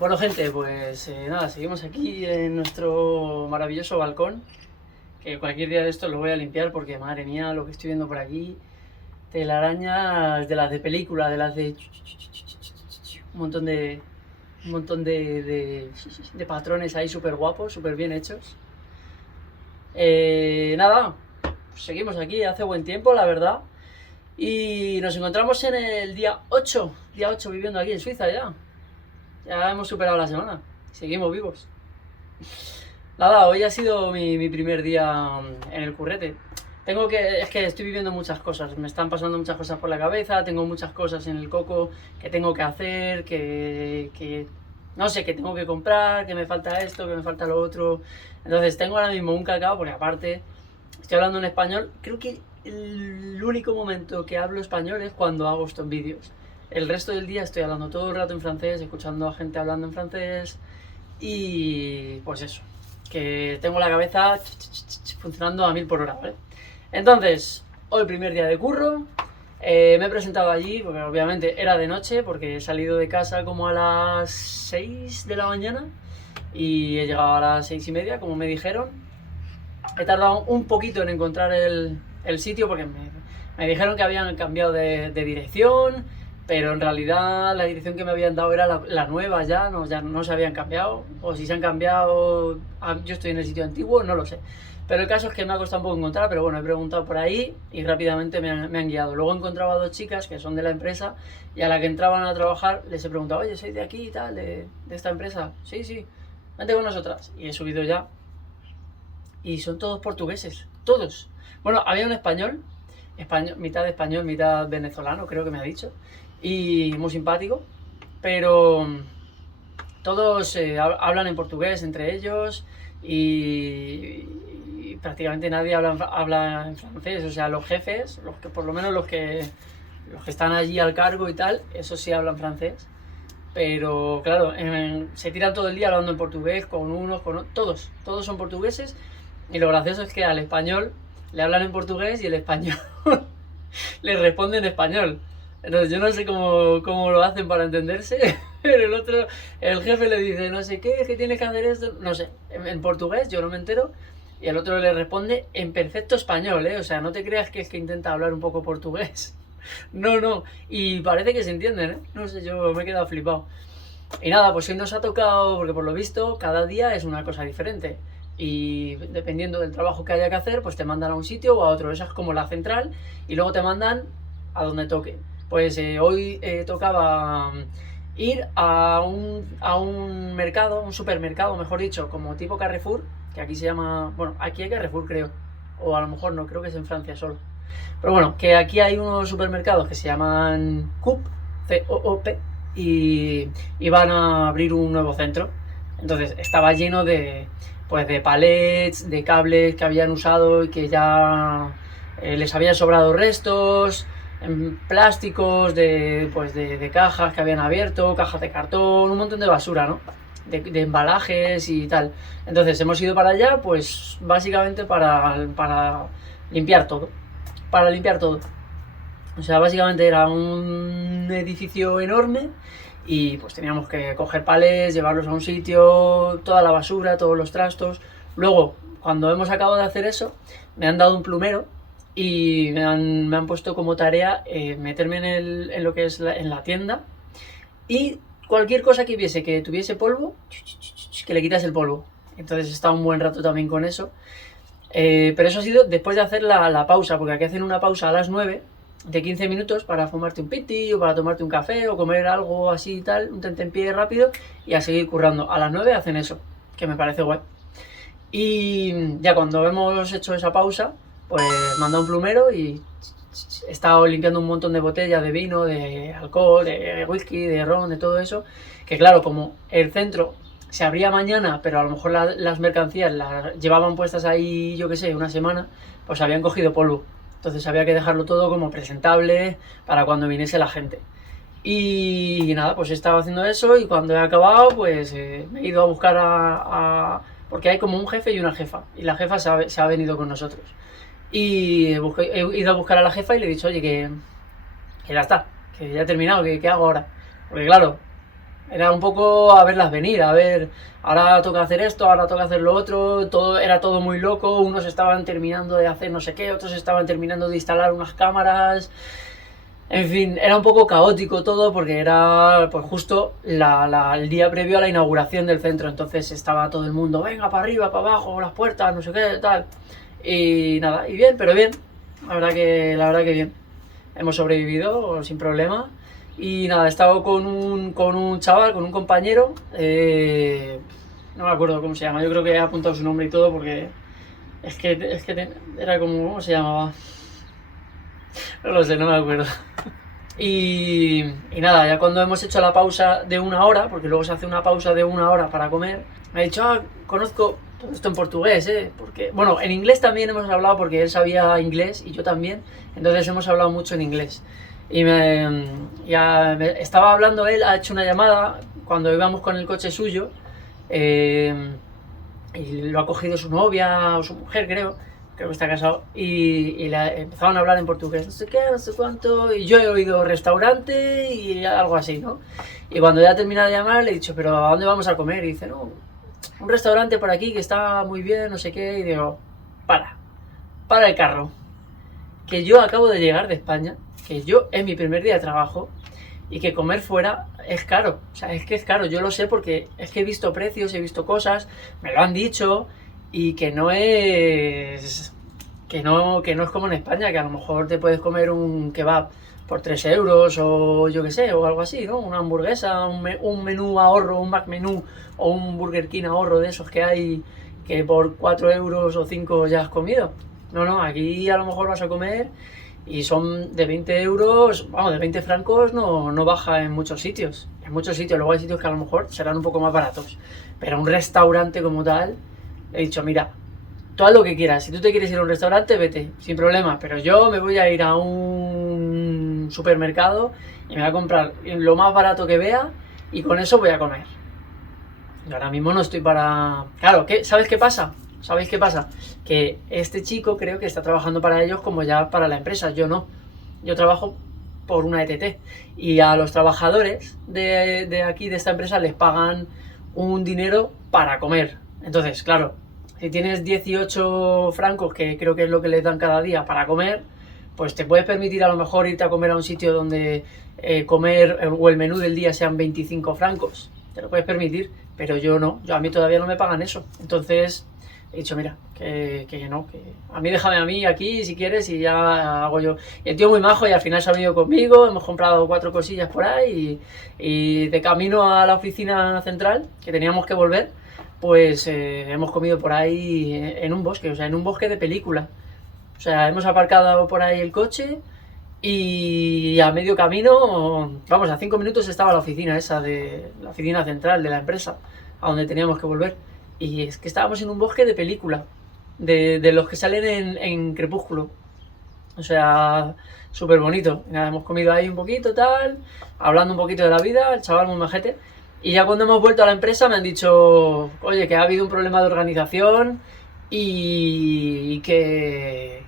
Bueno, gente, pues nada, seguimos aquí en nuestro maravilloso balcón, que cualquier día de esto lo voy a limpiar porque, madre mía, lo que estoy viendo por aquí, telarañas de las de película, de las de... un montón de... un montón de patrones ahí súper guapos, súper bien hechos. Nada, pues seguimos aquí, hace buen tiempo, la verdad. Y nos encontramos en el día 8 viviendo aquí en Suiza ya. Ya hemos superado la semana. Seguimos vivos. Nada, hoy ha sido mi primer día en el currete. Es que estoy viviendo muchas cosas. Me están pasando muchas cosas por la cabeza. Tengo muchas cosas en el coco que tengo que hacer. No sé, que tengo que comprar. Que me falta esto, que me falta lo otro. Entonces tengo ahora mismo un cacao porque aparte estoy hablando en español. Creo que el único momento que hablo español es cuando hago estos vídeos. El resto del día estoy hablando todo el rato en francés, escuchando a gente hablando en francés y pues eso, que tengo la cabeza funcionando a 1000 por hora, ¿vale? Entonces, hoy primer día de curro, me he presentado allí, porque obviamente era de noche, porque he salido de casa como a las 6 de la mañana y he llegado a las 6:30, como me dijeron. He tardado un poquito en encontrar el sitio porque me dijeron que habían cambiado de dirección, pero en realidad la dirección que me habían dado era la nueva ya no se habían cambiado, o si se han cambiado, yo estoy en el sitio antiguo, no lo sé. Pero el caso es que me ha costado un poco encontrar, pero bueno, he preguntado por ahí y rápidamente me han guiado. Luego he encontrado a dos chicas que son de la empresa y a la que entraban a trabajar les he preguntado, oye, ¿sois de aquí y tal, de esta empresa? Sí, sí, vente con nosotras. Y he subido ya y son todos portugueses, todos. Bueno, había un español, mitad español, mitad venezolano, creo que me ha dicho, y muy simpático, pero todos hablan en portugués entre ellos y prácticamente nadie habla en francés. O sea, los jefes, por lo menos los que están allí al cargo y tal, esos sí hablan francés. Pero claro, se tiran todo el día hablando en portugués con unos, todos son portugueses. Y lo gracioso es que al español le hablan en portugués y el español le responde en español. Entonces yo no sé cómo lo hacen para entenderse, pero el jefe le dice, no sé qué, que tienes que hacer esto, no sé, en portugués, yo no me entero, y el otro le responde en perfecto español, ¿eh? O sea, no te creas que es que intenta hablar un poco portugués. No, no, y parece que se entienden, ¿eh? No sé, yo me he quedado flipado. Y nada, pues hoy nos ha tocado, porque por lo visto cada día es una cosa diferente. Y dependiendo del trabajo que haya que hacer, pues te mandan a un sitio o a otro. Esa es como la central y luego te mandan a donde toque. Pues hoy tocaba ir a un mercado, un supermercado, mejor dicho, como tipo Carrefour, que aquí se llama, bueno, aquí hay Carrefour creo, o a lo mejor no, creo que es en Francia solo. Pero bueno, que aquí hay unos supermercados que se llaman Coop, C-O-O-P, y van a abrir un nuevo centro. Entonces estaba lleno de palets, de cables que habían usado y que ya les habían sobrado restos, en plásticos, de cajas que habían abierto, cajas de cartón, un montón de basura, ¿no? De embalajes y tal. Entonces hemos ido para allá, pues básicamente para limpiar todo. Para limpiar todo. O sea, básicamente era un edificio enorme y pues teníamos que coger palés, llevarlos a un sitio, toda la basura, todos los trastos. Luego, cuando hemos acabado de hacer eso, me han dado un plumero y me han puesto como tarea meterme en lo que es en la tienda y cualquier cosa que hubiese que tuviese polvo, que le quitas el polvo. Entonces he estado un buen rato también con eso. Pero eso ha sido después de hacer la pausa, porque aquí hacen una pausa a las 9 de 15 minutos para fumarte un piti o para tomarte un café o comer algo así y tal, un tentempié rápido y a seguir currando. A las 9 hacen eso, que me parece guay. Y ya cuando hemos hecho esa pausa, pues manda un plumero y he estado limpiando un montón de botellas de vino, de alcohol, de whisky, de ron, de todo eso, que claro, como el centro se abría mañana, pero a lo mejor las mercancías las llevaban puestas ahí, yo qué sé, una semana, pues habían cogido polvo. Entonces había que dejarlo todo como presentable para cuando viniese la gente. Y nada, pues he estado haciendo eso y cuando he acabado, pues me he ido a buscar porque hay como un jefe y una jefa. Y la jefa se ha venido con nosotros. Y he ido a buscar a la jefa y le he dicho, oye, que ya está, que ya he terminado, que ¿qué hago ahora? Porque claro, Era un poco a verlas venir, a ver, ahora toca hacer esto, ahora toca hacer lo otro, era todo muy loco, unos estaban terminando de hacer no sé qué, otros estaban terminando de instalar unas cámaras, en fin, era un poco caótico todo porque era pues justo el día previo a la inauguración del centro, entonces estaba todo el mundo, venga, para arriba, para abajo, las puertas, no sé qué, tal, y nada, y bien, pero bien, la verdad que bien, hemos sobrevivido sin problema. Y nada, he estado con un chaval, con un compañero, no me acuerdo cómo se llama, yo creo que he apuntado su nombre y todo porque era como, ¿cómo se llamaba? No lo sé, no me acuerdo. Y nada, ya cuando hemos hecho la pausa de 1 hora, porque luego se hace una pausa de 1 hora para comer, me ha dicho, conozco todo esto en portugués, porque, bueno, en inglés también hemos hablado porque él sabía inglés y yo también, entonces hemos hablado mucho en inglés. Y estaba hablando él, ha hecho una llamada cuando íbamos con el coche suyo, y lo ha cogido su novia o su mujer, creo que está casado, y empezaron a hablar en portugués, no sé qué, no sé cuánto, y yo he oído restaurante y algo así, ¿no? Y cuando ya termina de llamar le he dicho, pero ¿a dónde vamos a comer? Y dice, no, un restaurante por aquí que está muy bien, no sé qué, y digo, para el carro, que yo acabo de llegar de España, que yo es mi primer día de trabajo y que comer fuera es caro, o sea, es que es caro, yo lo sé porque es que he visto precios, he visto cosas, me lo han dicho y que no es como en España, que a lo mejor te puedes comer un kebab por 3 euros o yo qué sé, o algo así, ¿no? Una hamburguesa, un menú ahorro, un Mac menú o un Burger King ahorro de esos que hay que por 4 euros o 5 ya has comido. No, aquí a lo mejor vas a comer y son de 20 euros, vamos, de 20 francos no baja en muchos sitios. En muchos sitios, luego hay sitios que a lo mejor serán un poco más baratos. Pero un restaurante como tal, he dicho, mira, tú haz lo que quieras. Si tú te quieres ir a un restaurante, vete, sin problema. Pero yo me voy a ir a un supermercado y me voy a comprar lo más barato que vea y con eso voy a comer. Y ahora mismo no estoy para... Claro, ¿sabes qué pasa? ¿Sabéis qué pasa? Que este chico creo que está trabajando para ellos como ya para la empresa, yo no. Yo trabajo por una ETT y a los trabajadores de aquí, de esta empresa, les pagan un dinero para comer. Entonces, claro, si tienes 18 francos, que creo que es lo que les dan cada día para comer, pues te puedes permitir a lo mejor irte a comer a un sitio donde comer o el menú del día sean 25 francos. Te lo puedes permitir, pero yo no, a mí todavía no me pagan eso. Entonces he dicho, mira, que no, que a mí déjame a mí aquí si quieres y ya hago yo. Y el tío muy majo y al final se ha venido conmigo, hemos comprado 4 cosillas por ahí y de camino a la oficina central, que teníamos que volver, pues hemos comido por ahí en un bosque, o sea, en un bosque de película. O sea, hemos aparcado por ahí el coche y a medio camino, vamos, a 5 minutos estaba la oficina esa de la oficina central de la empresa, a donde teníamos que volver. Y es que estábamos en un bosque de película, de los que salen en Crepúsculo. O sea, súper bonito. Nada, hemos comido ahí un poquito, tal, hablando un poquito de la vida, el chaval muy majete. Y ya cuando hemos vuelto a la empresa me han dicho, oye, que ha habido un problema de organización y que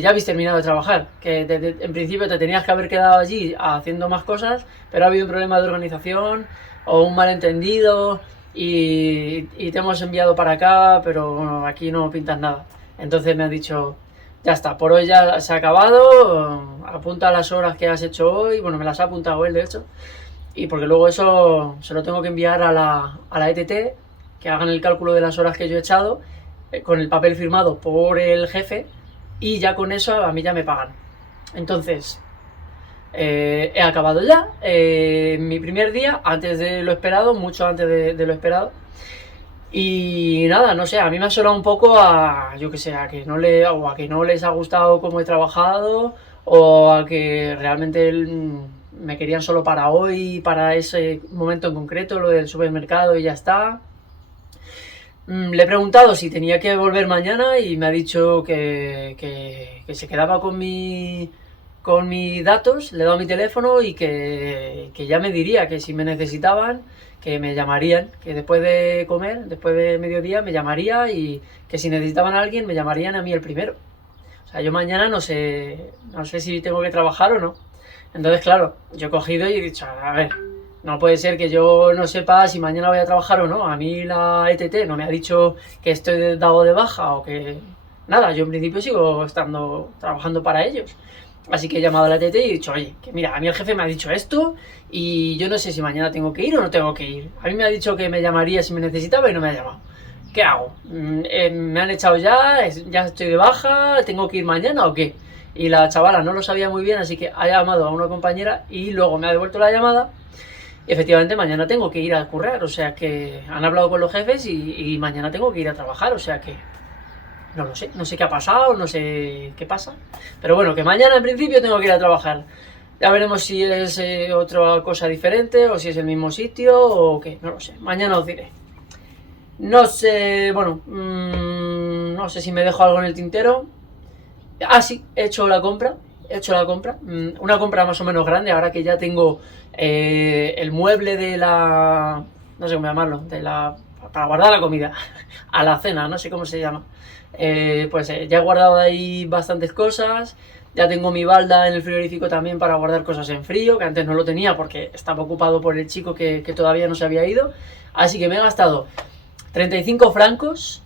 ya habéis terminado de trabajar, que en principio te tenías que haber quedado allí haciendo más cosas, pero ha habido un problema de organización o un malentendido y te hemos enviado para acá, pero bueno, aquí no pintas nada. Entonces me han dicho, ya está, por hoy ya se ha acabado, apunta las horas que has hecho hoy, bueno, me las ha apuntado él de hecho, y porque luego eso se lo tengo que enviar a la ETT, que hagan el cálculo de las horas que yo he echado, con el papel firmado por el jefe, y ya con eso a mí ya me pagan. Entonces, he acabado ya mi primer día, antes de lo esperado, mucho antes de lo esperado. Y nada, no sé, a mí me ha sonado un poco a, yo que sé, a que no les ha gustado cómo he trabajado, o a que realmente me querían solo para hoy, para ese momento en concreto, lo del supermercado y ya está. Le he preguntado si tenía que volver mañana y me ha dicho que se quedaba con mis datos, le he dado mi teléfono y que ya me diría que si me necesitaban, que me llamarían, que después de comer, después de mediodía me llamaría y que si necesitaban a alguien me llamarían a mí el primero. O sea, yo mañana no sé si tengo que trabajar o no. Entonces, claro, yo he cogido y he dicho, a ver, No puede ser que yo no sepa si mañana voy a trabajar o no. A mí la ETT no me ha dicho que estoy dado de baja o que... Nada, yo en principio sigo trabajando para ellos. Así que he llamado a la ETT y he dicho, oye, que mira, a mí el jefe me ha dicho esto y yo no sé si mañana tengo que ir o no tengo que ir. A mí me ha dicho que me llamaría si me necesitaba y no me ha llamado. ¿Qué hago? ¿Me han echado ya estoy de baja? ¿Tengo que ir mañana o qué? Y la chavala no lo sabía muy bien, así que ha llamado a una compañera y luego me ha devuelto la llamada. Y efectivamente mañana tengo que ir a currar, o sea que han hablado con los jefes y mañana tengo que ir a trabajar, o sea que no lo sé, no sé qué ha pasado, no sé qué pasa. Pero bueno, que mañana en principio tengo que ir a trabajar. Ya veremos si es otra cosa diferente o si es el mismo sitio o qué, no lo sé. Mañana os diré. No sé, bueno, no sé si me dejo algo en el tintero. Ah, sí, he hecho la compra. Una compra más o menos grande, ahora que ya tengo el mueble de la... no sé cómo llamarlo, para guardar la comida, a la cena, no sé cómo se llama. Ya he guardado ahí bastantes cosas, ya tengo mi balda en el frigorífico también para guardar cosas en frío, que antes no lo tenía porque estaba ocupado por el chico que todavía no se había ido. Así que me he gastado 35 francos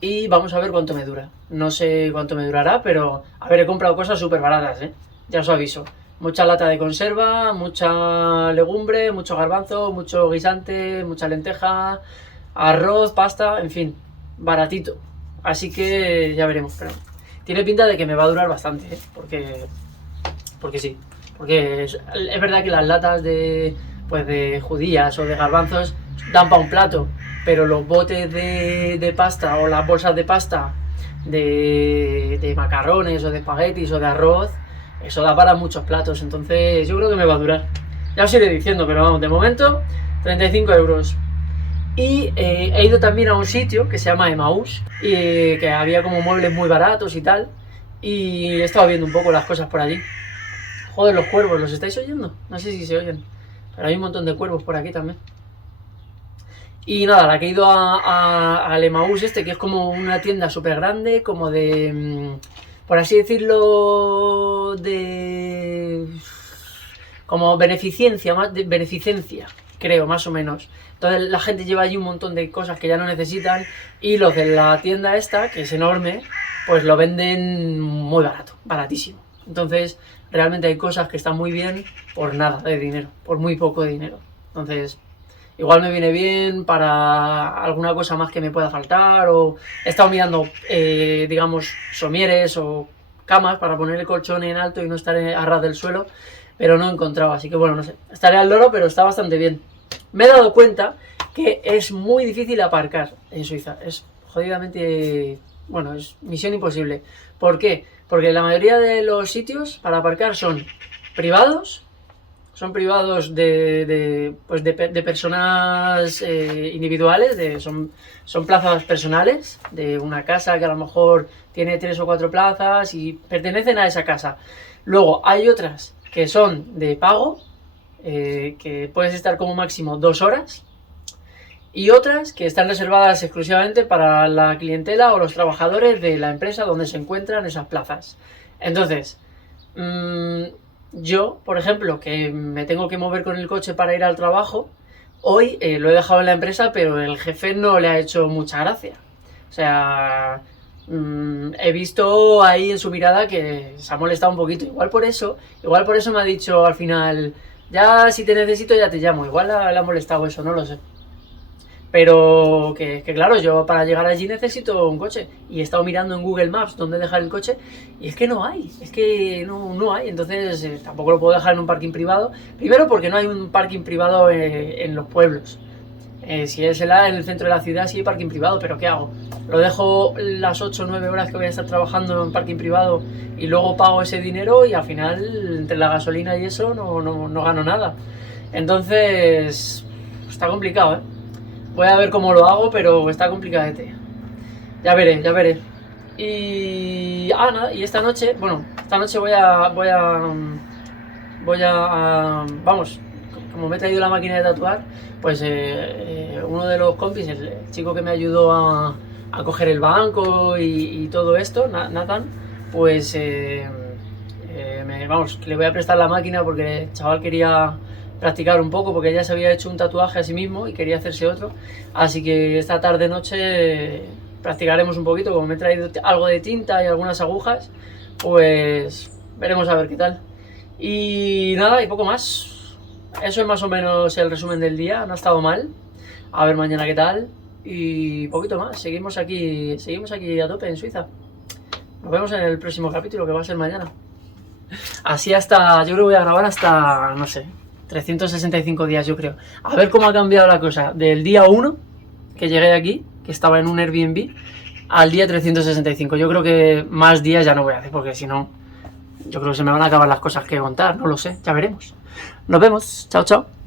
y vamos a ver cuánto me dura. No sé cuánto me durará, pero a ver, he comprado cosas súper baratas, ya os aviso. Mucha lata de conserva, mucha legumbre, mucho garbanzo, mucho guisante, mucha lenteja, arroz, pasta, en fin, baratito. Así que ya veremos, pero tiene pinta de que me va a durar bastante, porque sí. Porque es verdad que las latas de judías o de garbanzos dan para un plato, pero los botes de pasta o las bolsas de pasta de macarrones o de espaguetis o de arroz, eso da para muchos platos, entonces yo creo que me va a durar. Ya os iré diciendo, pero vamos, de momento 35 euros. Y he ido también a un sitio que se llama Emaús, y que había como muebles muy baratos y tal, y he estado viendo un poco las cosas por allí. Joder, los cuervos, ¿los estáis oyendo? No sé si se oyen, pero hay un montón de cuervos por aquí también. Y nada, la que he ido al Emaús este, que es como una tienda súper grande, como de, por así decirlo, como beneficencia, creo, más o menos. Entonces la gente lleva allí un montón de cosas que ya no necesitan y los de la tienda esta, que es enorme, pues lo venden muy barato, baratísimo. Entonces realmente hay cosas que están muy bien por nada de dinero, por muy poco de dinero. Entonces igual me viene bien para alguna cosa más que me pueda faltar, o he estado mirando, digamos, somieres o camas para poner el colchón en alto y no estar a ras del suelo, pero no he encontrado, así que bueno, no sé, estaré al loro, pero está bastante bien. Me he dado cuenta que es muy difícil aparcar en Suiza, es jodidamente, bueno, es misión imposible. ¿Por qué? Porque la mayoría de los sitios para aparcar son privados de personas individuales, son plazas personales de una casa que a lo mejor tiene 3 o 4 plazas y pertenecen a esa casa. Luego hay otras que son de pago, que puedes estar como máximo 2 horas, y otras que están reservadas exclusivamente para la clientela o los trabajadores de la empresa donde se encuentran esas plazas. Entonces, yo, por ejemplo, que me tengo que mover con el coche para ir al trabajo, hoy lo he dejado en la empresa, pero el jefe no le ha hecho mucha gracia. O sea, he visto ahí en su mirada que se ha molestado un poquito. Igual por eso me ha dicho al final, ya si te necesito ya te llamo. Igual le ha molestado eso, no lo sé. Pero que claro, yo para llegar allí necesito un coche. Y he estado mirando en Google Maps dónde dejar el coche y es que no hay. Es que no hay. Entonces tampoco lo puedo dejar en un parking privado. Primero porque no hay un parking privado en los pueblos. Si es en el centro de la ciudad sí hay parking privado, pero ¿qué hago? Lo dejo las 8 o 9 horas que voy a estar trabajando en parking privado y luego pago ese dinero y al final entre la gasolina y eso no gano nada. Entonces está complicado, ¿eh? Voy a ver cómo lo hago, pero está complicadete. Ya veré. Y nada, y esta noche vamos, como me he traído la máquina de tatuar, pues uno de los compis, el chico que me ayudó a coger el banco y todo esto, Nathan, pues le voy a prestar la máquina porque el chaval quería practicar un poco, porque ella se había hecho un tatuaje a sí mismo y quería hacerse otro. Así que esta tarde-noche practicaremos un poquito, como me he traído algo de tinta y algunas agujas, pues veremos a ver qué tal. Y nada, y poco más. Eso es más o menos el resumen del día, no ha estado mal. A ver mañana qué tal. Y poquito más, seguimos aquí a tope en Suiza. Nos vemos en el próximo capítulo, que va a ser mañana. Así hasta, yo creo que voy a grabar hasta, no sé, 365 días, yo creo. A ver cómo ha cambiado la cosa del día 1, que llegué aquí, que estaba en un Airbnb, al día 365. Yo creo que más días ya no voy a hacer, porque si no, yo creo que se me van a acabar las cosas que contar, no lo sé, ya veremos. Nos vemos, chao, chao.